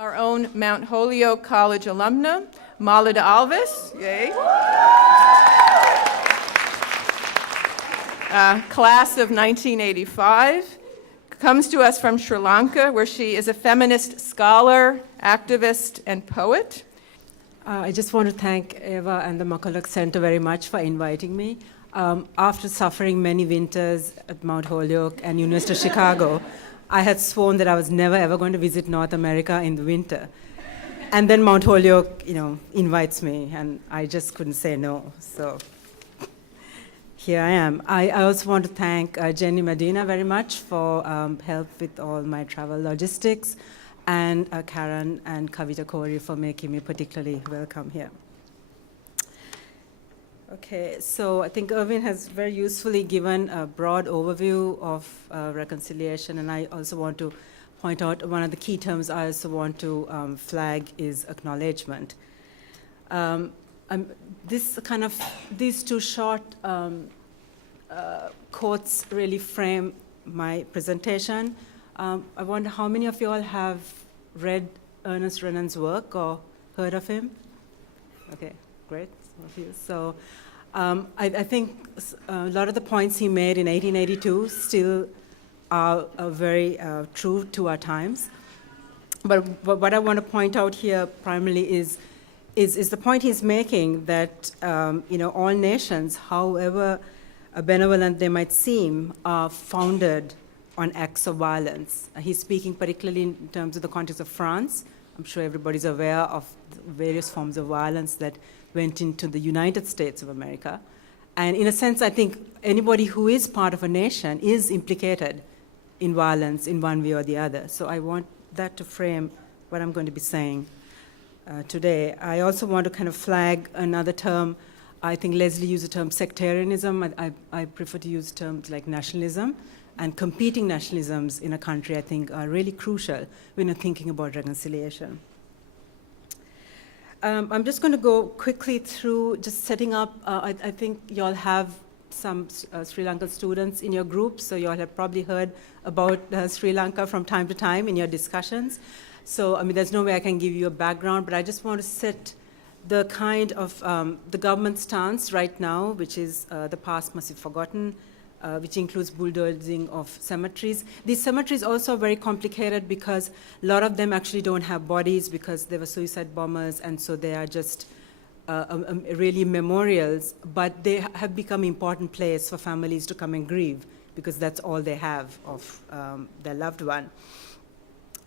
Our own Mount Holyoke College alumna, Malathi Alwis, yay. Class of 1985, comes to us from Sri Lanka, where she is a feminist scholar, activist, and poet. I just want to thank Eva and the McCulloch Center very much for inviting me. After suffering many winters at Mount Holyoke and University of Chicago, I had sworn that I was never ever going to visit North America in the winter. And then Mount Holyoke, invites me, and I just couldn't say no. So here I am. I also want to thank Jenny Medina very much for help with all my travel logistics, and Karen and Kavita Kori for making me particularly welcome here. Okay, so I think Irvin has very usefully given a broad overview of reconciliation, and I also want to point out one of the key terms I also want to flag is acknowledgement. These two short quotes really frame my presentation. I wonder how many of you all have read Ernest Renan's work or heard of him? Okay, great, some of you. So I think a lot of the points he made in 1882 still are very true to our times. But what I want to point out here primarily is the point he's making that all nations, however benevolent they might seem, are founded on acts of violence. He's speaking particularly in terms of the context of France. I'm sure everybody's aware of the various forms of violence that went into the United States of America. And in a sense, I think anybody who is part of a nation is implicated in violence in one way or the other. So I want that to frame what I'm going to be saying today. I also want to kind of flag another term. I think Leslie used the term sectarianism. I prefer to use terms like nationalism. And competing nationalisms in a country, I think, are really crucial when you're thinking about reconciliation. I'm just going to go quickly through just setting up. I think you all have some Sri Lankan students in your group, so you all have probably heard about Sri Lanka from time to time in your discussions. So, there's no way I can give you a background, but I just want to set the kind of the government stance right now, which is the past must be forgotten, which includes bulldozing of cemeteries. These cemeteries also are very complicated because a lot of them actually don't have bodies because they were suicide bombers, and so they are just really memorials, but they have become an important place for families to come and grieve because that's all they have of their loved one.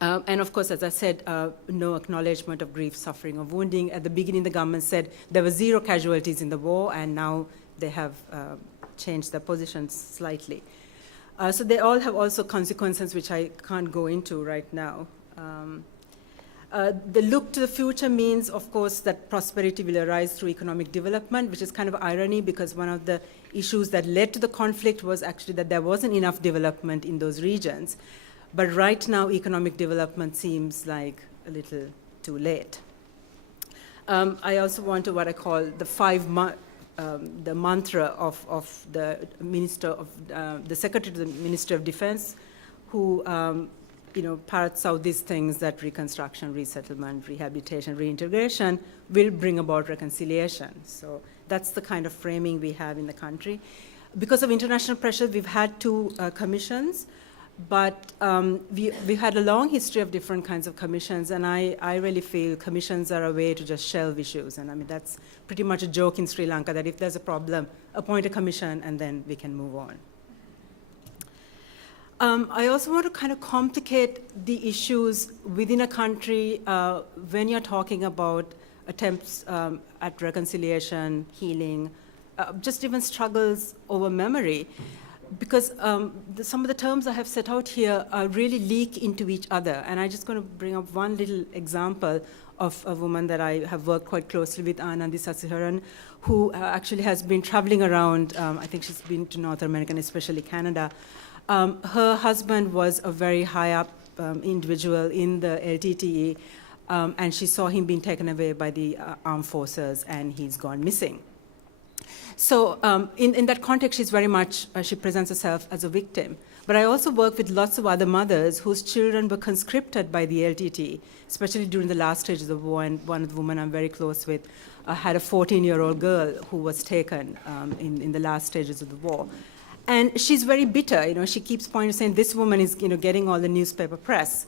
And of course, as I said, no acknowledgement of grief, suffering, or wounding. At the beginning, the government said there were 0 casualties in the war, and now they have changed their positions slightly. So they all have also consequences which I can't go into right now. The look to the future means, of course, that prosperity will arise through economic development, which is kind of irony because one of the issues that led to the conflict was actually that there wasn't enough development in those regions. But right now, economic development seems like a little too late. I also want to what I call the mantra of the Minister of the Secretary to the Ministry of Defense, who parrots out these things that reconstruction, resettlement, rehabilitation, reintegration will bring about reconciliation. So that's the kind of framing we have in the country. Because of international pressure, we've had 2 commissions. But we've had a long history of different kinds of commissions, and I really feel commissions are a way to just shelve issues. And that's pretty much a joke in Sri Lanka, that if there's a problem, appoint a commission, and then we can move on. I also want to kind of complicate the issues within a country when you're talking about attempts at reconciliation, healing, just even struggles over memory. Because some of the terms I have set out here really leak into each other. And I'm just going to bring up one little example of a woman that I have worked quite closely with, Anandi Sasiharan, who actually has been traveling around. I think she's been to North America, and especially Canada. Her husband was a very high up individual in the LTTE, and she saw him being taken away by the armed forces, and he's gone missing. So in that context, she's very much, she presents herself as a victim. But I also work with lots of other mothers whose children were conscripted by the LTT, especially during the last stages of war. And one of the women I'm very close with had a 14-year-old girl who was taken in the last stages of the war. And she's very bitter. You know, she keeps pointing, saying this woman is, you know, getting all the newspaper press,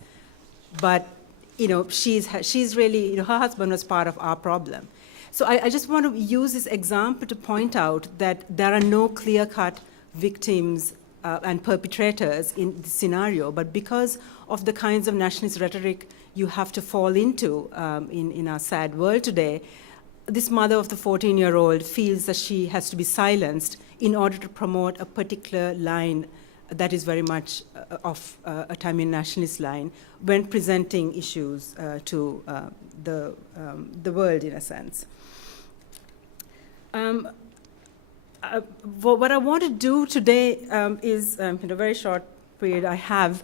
but you know, she's really, you know, her husband was part of our problem. So I just want to use this example to point out that there are no clear-cut victims and perpetrators in this scenario, but because of the kinds of nationalist rhetoric you have to fall into in our sad world today, this mother of the 14-year-old feels that she has to be silenced in order to promote a particular line that is very much of a Tamil nationalist line when presenting issues to the world, in a sense. What I want to do today is, in a very short period I have,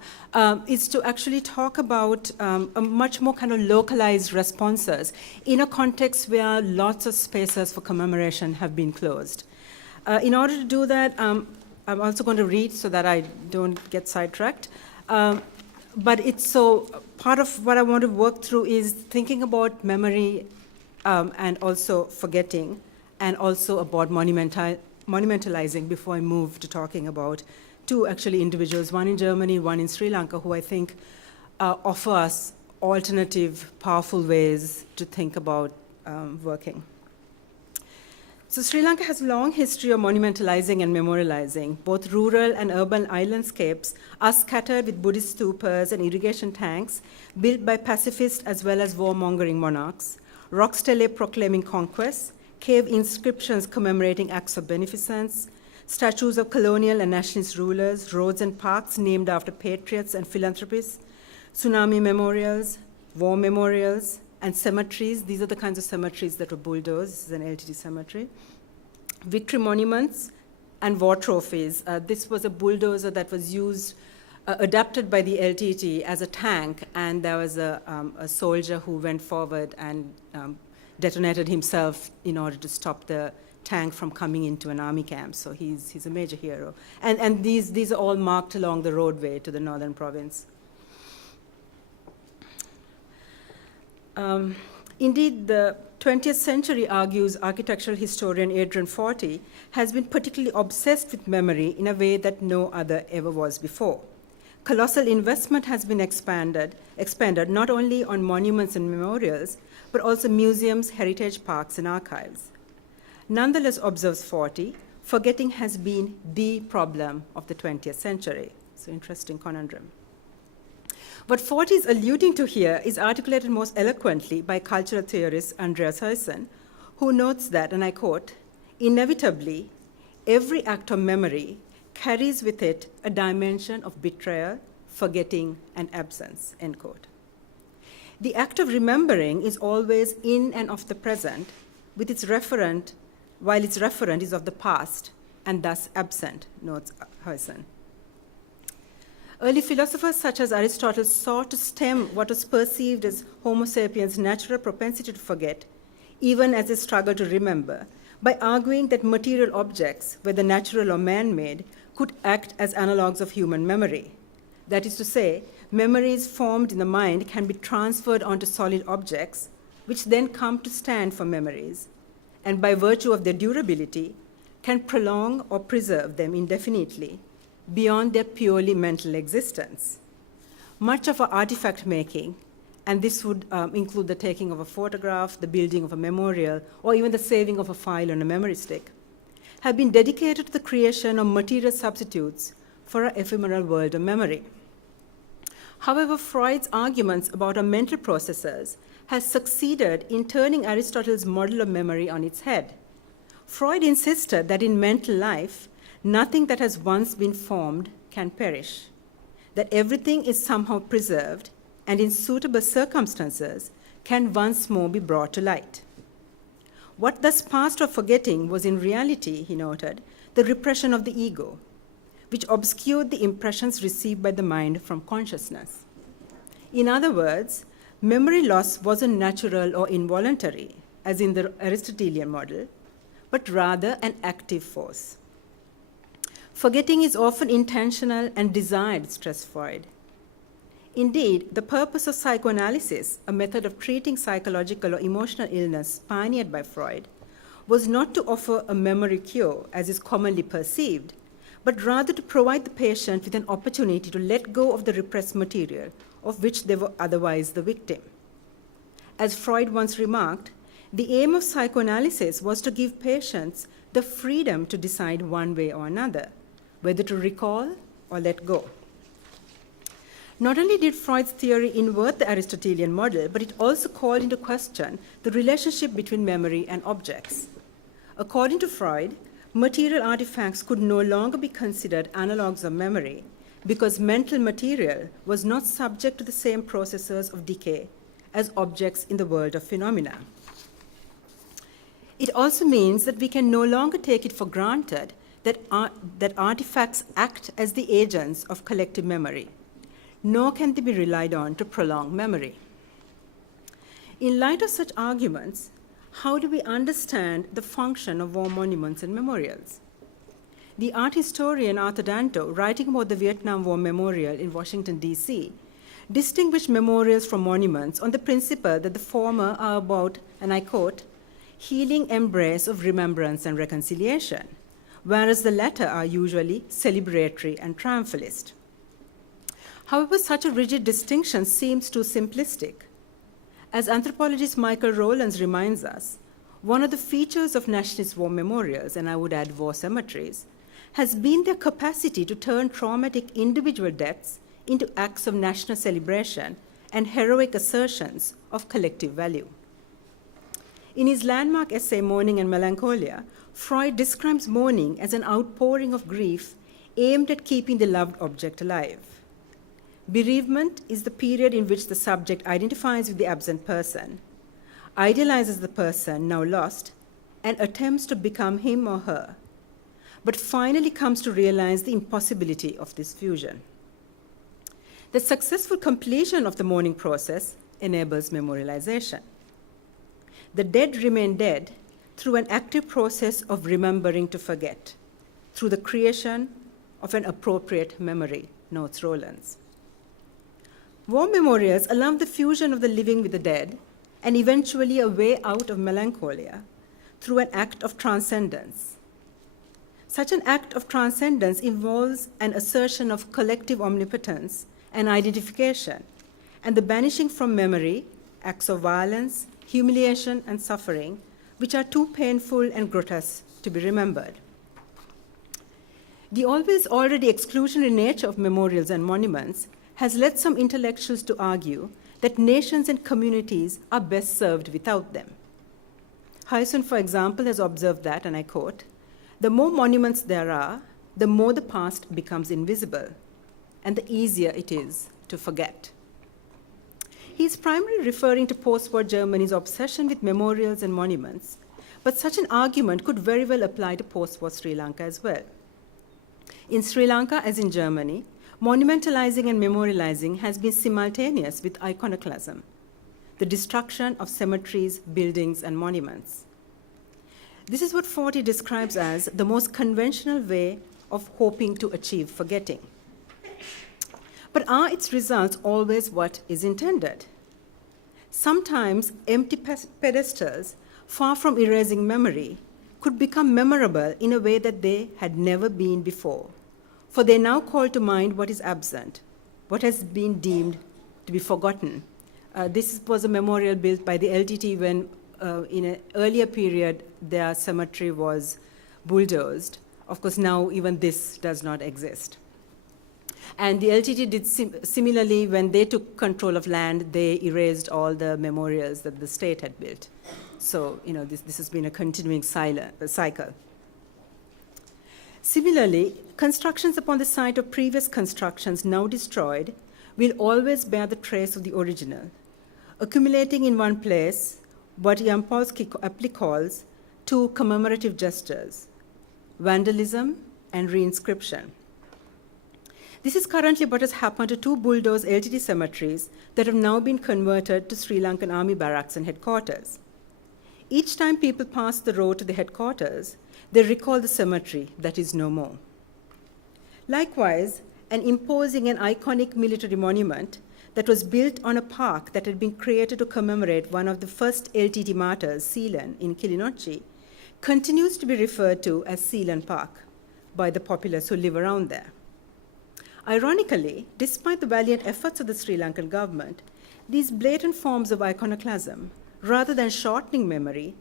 is to actually talk about a much more kind of localized responses in a context where lots of spaces for commemoration have been closed. In order to do that, I'm also going to read so that I don't get sidetracked. But it's so, part of what I want to work through is thinking about memory and also forgetting, and also about monumentalizing before I move to talking about two actually individuals, one in Germany, one in Sri Lanka, who I think offer us alternative, powerful ways to think about working. So Sri Lanka has a long history of monumentalizing and memorializing. Both rural and urban islandscapes are scattered with Buddhist stupas and irrigation tanks built by pacifist as well as warmongering monarchs, rock stelae proclaiming conquests, cave inscriptions commemorating acts of beneficence, statues of colonial and nationalist rulers, roads and parks named after patriots and philanthropists, tsunami memorials, war memorials, and cemeteries. These are the kinds of cemeteries that were bulldozed. This is an LTT cemetery. Victory monuments and war trophies. This was a bulldozer that was used, adapted by the LTT as a tank, and there was a soldier who went forward and detonated himself in order to stop the tank from coming into an army camp. So he's a major hero. And these are all marked along the roadway to the northern province. Indeed, the 20th century, argues architectural historian Adrian Forty, has been particularly obsessed with memory in a way that no other ever was before. Colossal investment has been expended not only on monuments and memorials, but also museums, heritage parks, and archives. Nonetheless, observes Forty, forgetting has been the problem of the 20th century. It's an interesting conundrum. What Forty is alluding to here is articulated most eloquently by cultural theorist Andreas Huyssen, who notes that, and I quote, "Inevitably, every act of memory carries with it a dimension of betrayal, forgetting, and absence," end quote. The act of remembering is always in and of the present, with its referent, while its referent is of the past, and thus absent, notes Huyssen. Early philosophers such as Aristotle sought to stem what was perceived as Homo sapiens' natural propensity to forget, even as they struggled to remember, by arguing that material objects, whether natural or man-made, could act as analogues of human memory. That is to say, memories formed in the mind can be transferred onto solid objects, which then come to stand for memories, and by virtue of their durability, can prolong or preserve them indefinitely, beyond their purely mental existence. Much of our artifact making, and this would include the taking of a photograph, the building of a memorial, or even the saving of a file on a memory stick, have been dedicated to the creation of material substitutes for our ephemeral world of memory. However, Freud's arguments about our mental processes has succeeded in turning Aristotle's model of memory on its head. Freud insisted that in mental life, nothing that has once been formed can perish, that everything is somehow preserved and in suitable circumstances can once more be brought to light. What thus passed off forgetting was in reality, he noted, the repression of the ego, which obscured the impressions received by the mind from consciousness. In other words, memory loss wasn't natural or involuntary, as in the Aristotelian model, but rather an active force. Forgetting is often intentional and desired, stressed Freud. Indeed, the purpose of psychoanalysis, a method of treating psychological or emotional illness pioneered by Freud, was not to offer a memory cure, as is commonly perceived, but rather to provide the patient with an opportunity to let go of the repressed material of which they were otherwise the victim. As Freud once remarked, the aim of psychoanalysis was to give patients the freedom to decide one way or another, whether to recall or let go. Not only did Freud's theory invert the Aristotelian model, but it also called into question the relationship between memory and objects. According to Freud, material artifacts could no longer be considered analogues of memory because mental material was not subject to the same processes of decay as objects in the world of phenomena. It also means that we can no longer take it for granted that artifacts act as the agents of collective memory, nor can they be relied on to prolong memory. In light of such arguments, how do we understand the function of war monuments and memorials? The art historian Arthur Danto, writing about the Vietnam War Memorial in Washington, D.C., distinguished memorials from monuments on the principle that the former are about, and I quote, healing embrace of remembrance and reconciliation, whereas the latter are usually celebratory and triumphalist. However, such a rigid distinction seems too simplistic. As anthropologist Michael Rowlands reminds us, one of the features of nationalist war memorials, and I would add war cemeteries, has been their capacity to turn traumatic individual deaths into acts of national celebration and heroic assertions of collective value. In his landmark essay, Mourning and Melancholia, Freud describes mourning as an outpouring of grief aimed at keeping the loved object alive. Bereavement is the period in which the subject identifies with the absent person, idealizes the person now lost, and attempts to become him or her, but finally comes to realize the impossibility of this fusion. The successful completion of the mourning process enables memorialization. The dead remain dead through an active process of remembering to forget, through the creation of an appropriate memory, notes Rowlands. War memorials allow the fusion of the living with the dead and eventually a way out of melancholia through an act of transcendence. Such an act of transcendence involves an assertion of collective omnipotence and identification, and the banishing from memory acts of violence, humiliation, and suffering, which are too painful and grotesque to be remembered. The always already exclusionary nature of memorials and monuments has led some intellectuals to argue that nations and communities are best served without them. Hyson, for example, has observed that, and I quote, the more monuments there are, the more the past becomes invisible, and the easier it is to forget. He is primarily referring to post-war Germany's obsession with memorials and monuments, but such an argument could very well apply to post-war Sri Lanka as well. In Sri Lanka, as in Germany, monumentalizing and memorializing has been simultaneous with iconoclasm, the destruction of cemeteries, buildings, and monuments. This is what Forti describes as the most conventional way of hoping to achieve forgetting. But are its results always what is intended? Sometimes empty pedestals, far from erasing memory, could become memorable in a way that they had never been before, for they now call to mind what is absent, what has been deemed to be forgotten. This was a memorial built by the LTT when, in an earlier period, their cemetery was bulldozed. Of course, now even this does not exist. And the LTT did similarly when they took control of land, they erased all the memorials that the state had built. So, this has been a continuing cycle. Similarly, constructions upon the site of previous constructions now destroyed will always bear the trace of the original, accumulating in one place what Yampolsky aptly calls two commemorative gestures, vandalism and reinscription. This is currently what has happened to two bulldozed LTT cemeteries that have now been converted to Sri Lankan Army barracks and headquarters. Each time people pass the road to the headquarters, they recall the cemetery that is no more. Likewise, an imposing and iconic military monument that was built on a park that had been created to commemorate one of the first LTT martyrs, Sealand, in Kilinochchi, continues to be referred to as Sealand Park by the populace who live around there. Ironically, despite the valiant efforts of the Sri Lankan government, these blatant forms of iconoclasm, rather than shortening memory,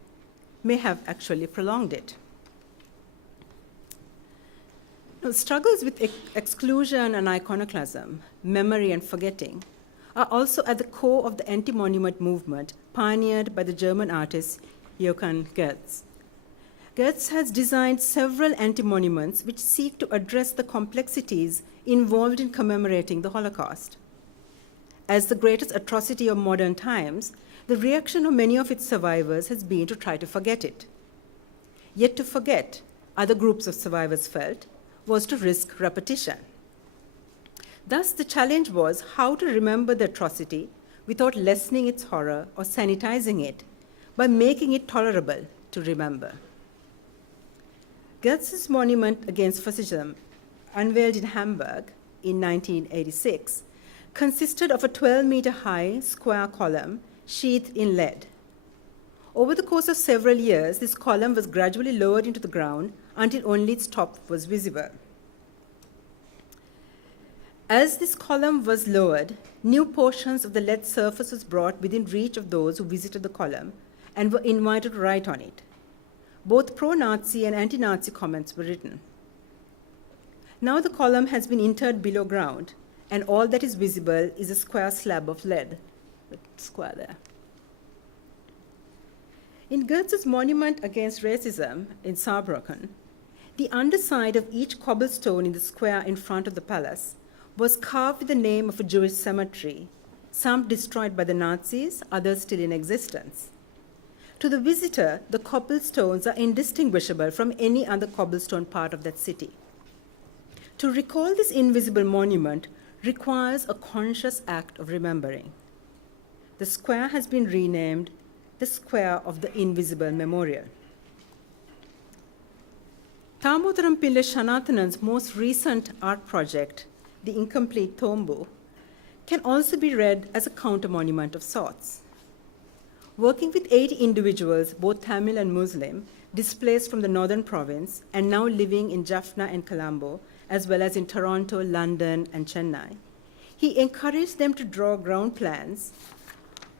may have actually prolonged it. Now, struggles with exclusion and iconoclasm, memory and forgetting, are also at the core of the anti-monument movement pioneered by the German artist Johann Goetz. Goetz has designed several anti-monuments which seek to address the complexities involved in commemorating the Holocaust. As the greatest atrocity of modern times, the reaction of many of its survivors has been to try to forget it. Yet to forget, other groups of survivors felt, was to risk repetition. Thus, the challenge was how to remember the atrocity without lessening its horror or sanitizing it by making it tolerable to remember. Goetz's monument against fascism, unveiled in Hamburg in 1986, consisted of a 12-meter-high square column sheathed in lead. Over the course of several years, this column was gradually lowered into the ground until only its top was visible. As this column was lowered, new portions of the lead surface was brought within reach of those who visited the column and were invited to write on it. Both pro-Nazi and anti-Nazi comments were written. Now the column has been interred below ground, and all that is visible is a square slab of lead. The square there. In Goetz's monument against racism in Saarbrücken, the underside of each cobblestone in the square in front of the palace was carved with the name of a Jewish cemetery, some destroyed by the Nazis, others still in existence. To the visitor, the cobblestones are indistinguishable from any other cobblestone part of that city. To recall this invisible monument requires a conscious act of remembering. The square has been renamed the Square of the Invisible Memorial. Thamotharam Pillai Shanathanan's most recent art project, The Incomplete Tombu, can also be read as a counter-monument of sorts. Working with 80 individuals, both Tamil and Muslim, displaced from the northern province and now living in Jaffna and Colombo, as well as in Toronto, London, and Chennai, he encouraged them to draw ground plans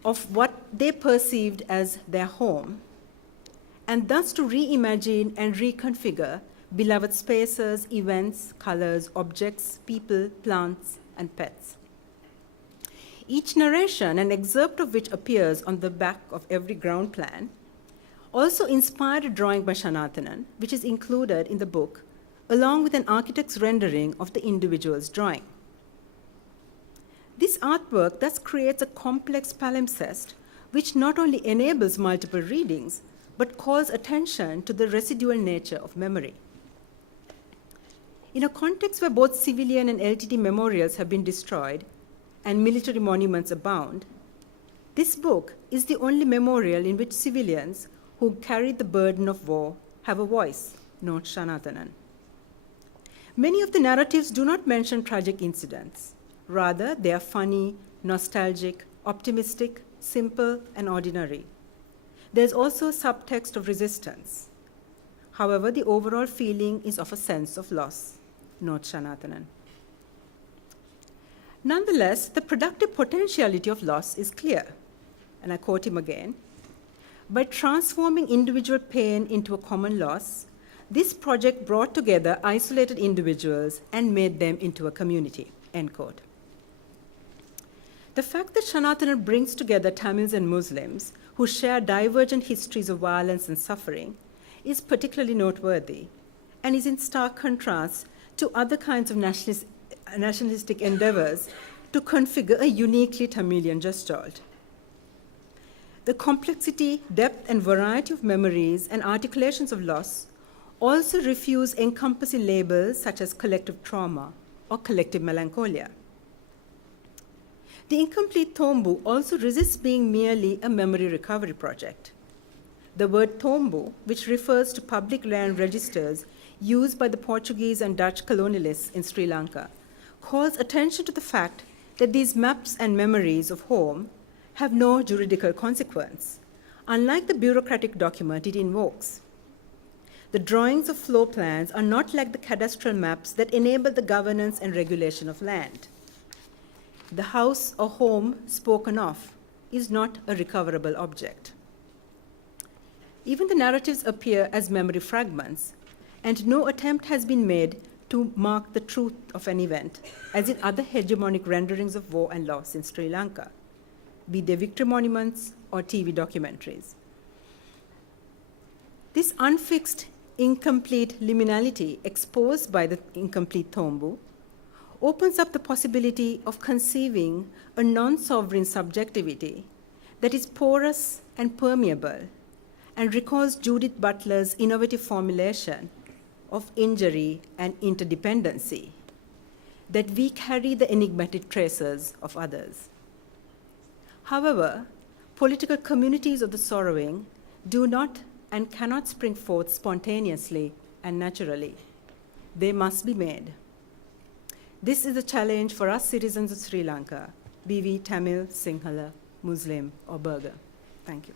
of what they perceived as their home, and thus to reimagine and reconfigure beloved spaces, events, colors, objects, people, plants, and pets. Each narration, an excerpt of which appears on the back of every ground plan, also inspired a drawing by Shanathanan, which is included in the book, along with an architect's rendering of the individual's drawing. This artwork thus creates a complex palimpsest which not only enables multiple readings, but calls attention to the residual nature of memory. In a context where both civilian and LTT memorials have been destroyed and military monuments abound, this book is the only memorial in which civilians who carried the burden of war have a voice, notes Shanathanan. Many of the narratives do not mention tragic incidents. Rather, they are funny, nostalgic, optimistic, simple, and ordinary. There's also a subtext of resistance. However, the overall feeling is of a sense of loss, notes Shanathanan. Nonetheless, the productive potentiality of loss is clear, and I quote him again, "By transforming individual pain into a common loss, this project brought together isolated individuals and made them into a community," end quote. The fact that Shanathanan brings together Tamils and Muslims who share divergent histories of violence and suffering is particularly noteworthy and is in stark contrast to other kinds of nationalistic endeavors to configure a uniquely Tamilian gestalt. The complexity, depth, and variety of memories and articulations of loss also refuse encompassing labels such as collective trauma or collective melancholia. The Incomplete Tombu also resists being merely a memory recovery project. The word tombo, which refers to public land registers used by the Portuguese and Dutch colonialists in Sri Lanka, calls attention to the fact that these maps and memories of home have no juridical consequence, unlike the bureaucratic document it invokes. The drawings of floor plans are not like the cadastral maps that enable the governance and regulation of land. The house or home spoken of is not a recoverable object. Even the narratives appear as memory fragments, and no attempt has been made to mark the truth of an event, as in other hegemonic renderings of war and loss in Sri Lanka, be they victory monuments or TV documentaries. This unfixed, incomplete liminality exposed by the incomplete Tombu opens up the possibility of conceiving a non-sovereign subjectivity that is porous and permeable, and recalls Judith Butler's innovative formulation of injury and interdependency, that we carry the enigmatic traces of others. However, political communities of the sorrowing do not and cannot spring forth spontaneously and naturally. They must be made. This is a challenge for us citizens of Sri Lanka, be we Tamil, Sinhala, Muslim, or Burgher. Thank you.